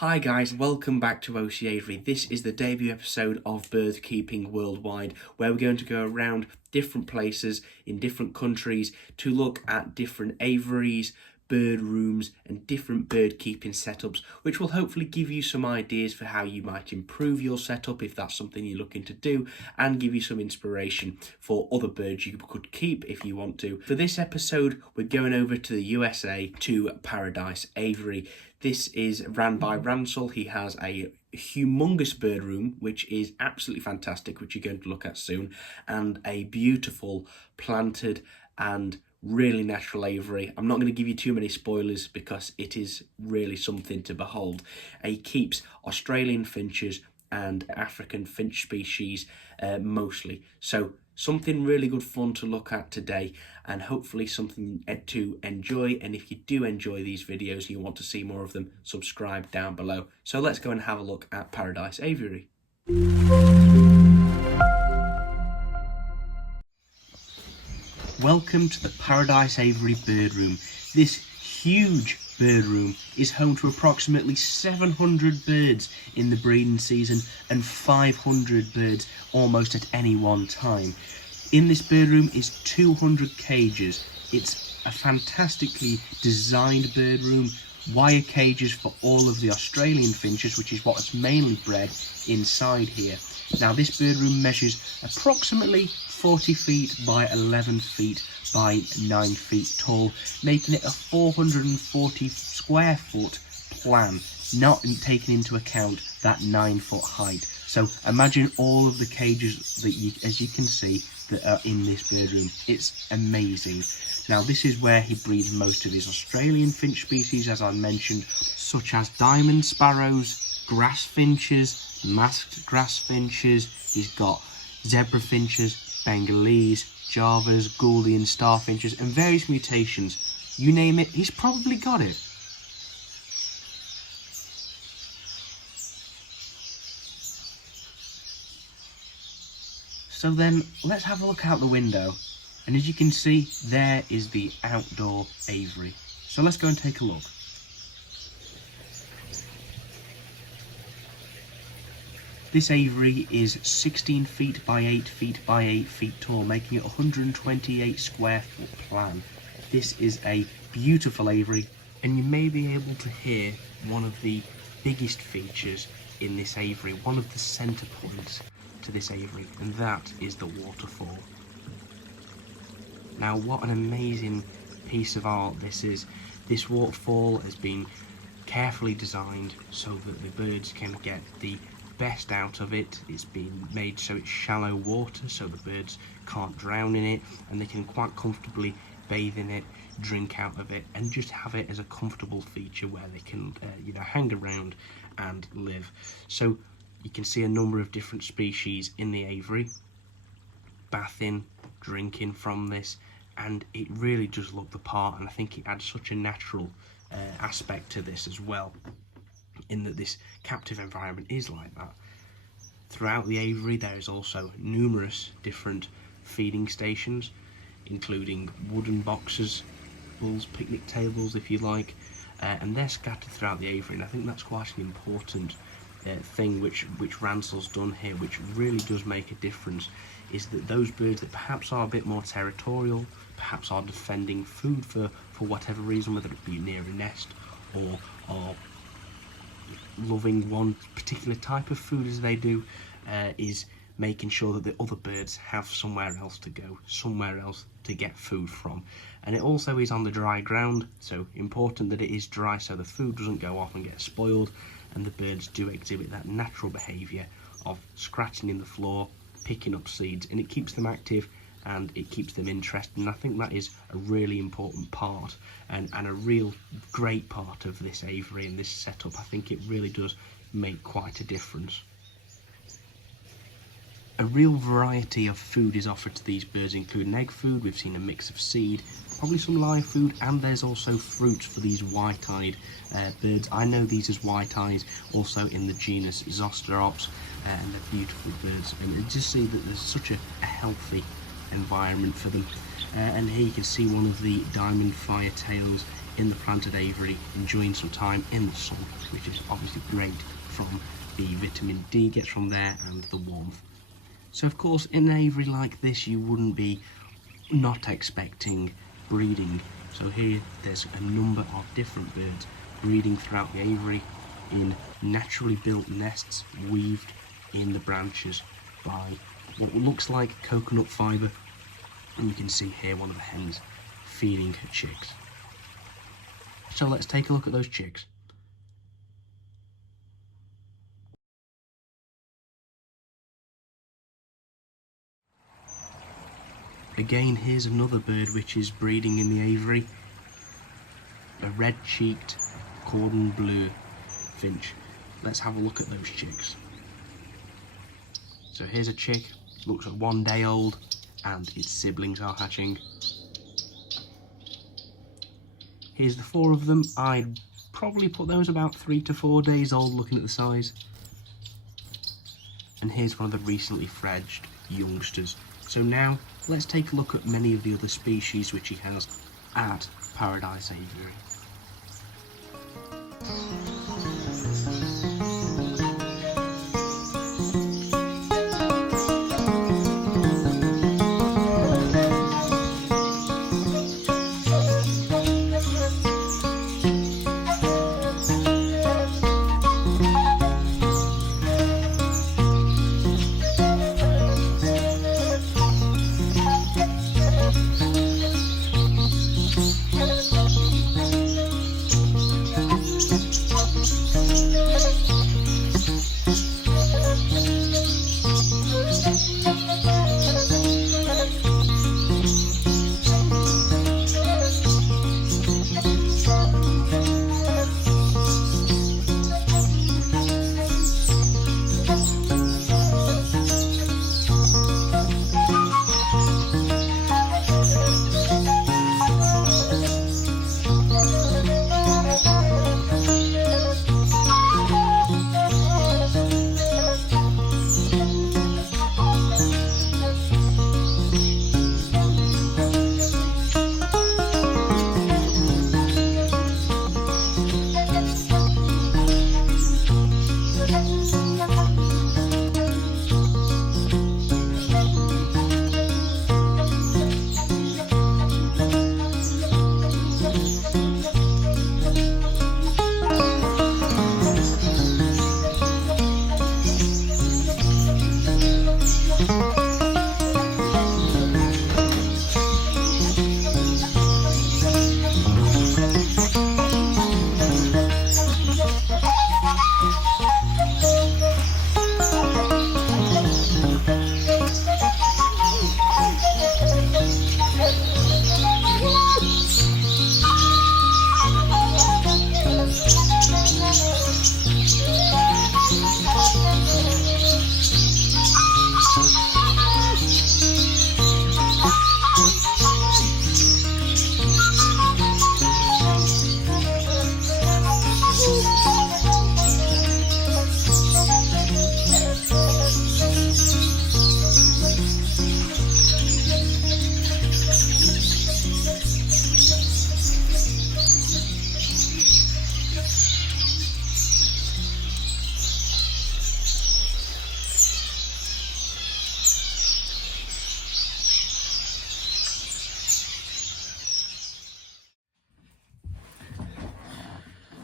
Hi guys, welcome back to Aviary. This is the debut episode of Bird Keeping Worldwide, where we're going to go around different places in different countries to look at different aviaries, bird rooms and different bird keeping setups, which will hopefully give you some ideas for how you might improve your setup if that's something you're looking to do, and give you some inspiration for other birds you could keep if you want to. For this episode, we're going over to the USA to Paradise Aviary. This is ran by Ransel. He has a humongous bird room, which is absolutely fantastic, which you're going to look at soon, and a beautiful planted and really natural aviary. I'm not going to give you too many spoilers because it is really something to behold. He keeps Australian finches and African finch species mostly. So something really good fun to look at today, and hopefully something to enjoy. And if you do enjoy these videos and you want to see more of them, subscribe down below. So let's go and have a look at Paradise Aviary. Welcome to the Paradise Aviary bird room. This huge bird room is home to approximately 700 birds in the breeding season and 500 birds almost at any one time. In this bird room is 200 cages. It's a fantastically designed bird room. Wire cages for all of the Australian finches, which is what is mainly bred inside here. Now this bird room measures approximately 40 feet by 11 feet by 9 feet tall, making it a 440 square foot plan, not taking into account that 9 foot height. So imagine all of the cages that as you can see, that are in this bird room. It's amazing. Now this is where he breeds most of his Australian finch species, as I mentioned, such as diamond sparrows, grass finches, masked grass finches. He's got zebra finches, Bengalese, Javas, Gouldian starfinches and various mutations. You name it, he's probably got it. So then let's have a look out the window, and as you can see, there is the outdoor aviary. So let's go and take a look. This aviary is 16 feet by 8 feet by 8 feet tall, making it 128 square foot plan. This is a beautiful aviary, and you may be able to hear one of the biggest features in this aviary, one of the centre points to this aviary, and that is the waterfall. Now what an amazing piece of art this is. This waterfall has been carefully designed so that the birds can get the best out of it. It's been made so it's shallow water so the birds can't drown in it, and they can quite comfortably bathe in it, drink out of it, and just have it as a comfortable feature where they can hang around and live. So you can see a number of different species in the aviary, bathing, drinking from this, and it really does look the part, and I think it adds such a natural aspect to this as well, in that this captive environment is like that. Throughout the aviary there is also numerous different feeding stations, including wooden boxes, bulls picnic tables if you like, and they're scattered throughout the aviary, and I think that's quite an important thing which Ransel's done here, which really does make a difference, is that those birds that perhaps are a bit more territorial, perhaps are defending food for whatever reason, whether it be near a nest or are loving one particular type of food as they do, is making sure that the other birds have somewhere else to go, somewhere else to get food from. And it also is on the dry ground, so important that it is dry so the food doesn't go off and get spoiled, and the birds do exhibit that natural behaviour of scratching in the floor, picking up seeds, and it keeps them active and it keeps them interested. And I think that is a really important part and a real great part of this aviary and this setup. I think it really does make quite a difference. A real variety of food is offered to these birds, including egg food. We've seen a mix of seed, probably some live food, and there's also fruit for these white-eyed birds. I know these as white-eyes, also in the genus Zosterops, and they're beautiful birds. And you just see that there's such a healthy environment for them. And here you can see one of the diamond firetails in the planted aviary, enjoying some time in the sun, which is obviously great from the vitamin D gets from there and the warmth. So of course in an aviary like this you wouldn't be not expecting breeding. So here there's a number of different birds breeding throughout the aviary in naturally built nests weaved in the branches by what looks like coconut fibre, and you can see here one of the hens feeding her chicks. So let's take a look at those chicks. Again, here's another bird which is breeding in the aviary, a red-cheeked cordon bleu finch. Let's have a look at those chicks. So here's a chick, looks like 1 day old, and its siblings are hatching. Here's the 4 of them. I'd probably put those about 3 to 4 days old looking at the size. And here's one of the recently fledged youngsters. So now let's take a look at many of the other species which he has at Paradise Aviary.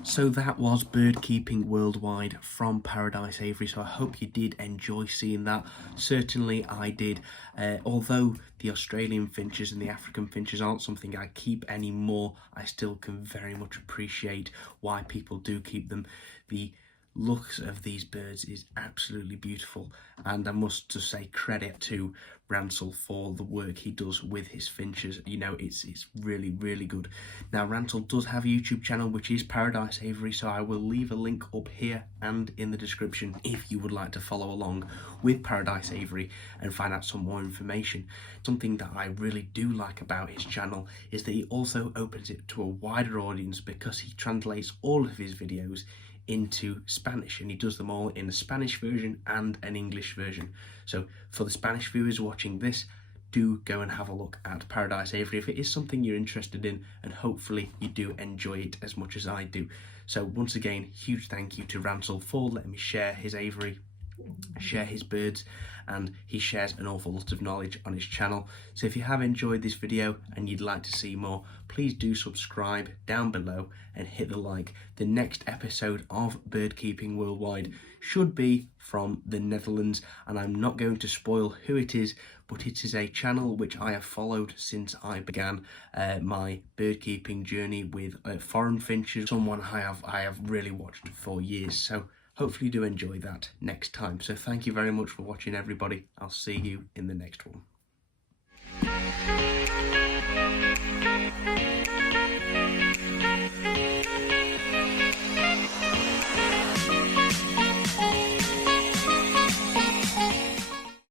So that was Bird Keeping Worldwide from Paradise Aviary, so I hope you did enjoy seeing that. Certainly I did. Although the Australian finches and the African finches aren't something I keep anymore, I still can very much appreciate why people do keep them. The looks of these birds is absolutely beautiful, and I must just say credit to Ransel for the work he does with his finches. You know, it's really good. Now Ransel does have a YouTube channel which is Paradise Aviary, so I will leave a link up here and in the description if you would like to follow along with Paradise Aviary and find out some more information. Something that I really do like about his channel is that he also opens it to a wider audience, because he translates all of his videos into Spanish, and he does them all in a Spanish version and an English version. So for the Spanish viewers watching this, do go and have a look at Paradise Aviary if it is something you're interested in, and hopefully you do enjoy it as much as I do. So once again, huge thank you to Ransel for letting me share his aviary, share his birds, and he shares an awful lot of knowledge on his channel. So if you have enjoyed this video and you'd like to see more, please do subscribe down below and hit the like. The next episode of Bird Keeping Worldwide should be from the Netherlands, and I'm not going to spoil who it is, but it is a channel which I have followed since I began my bird keeping journey with foreign finches, someone I have really watched for years. So hopefully you do enjoy that next time. So thank you very much for watching, everybody. I'll see you in the next one.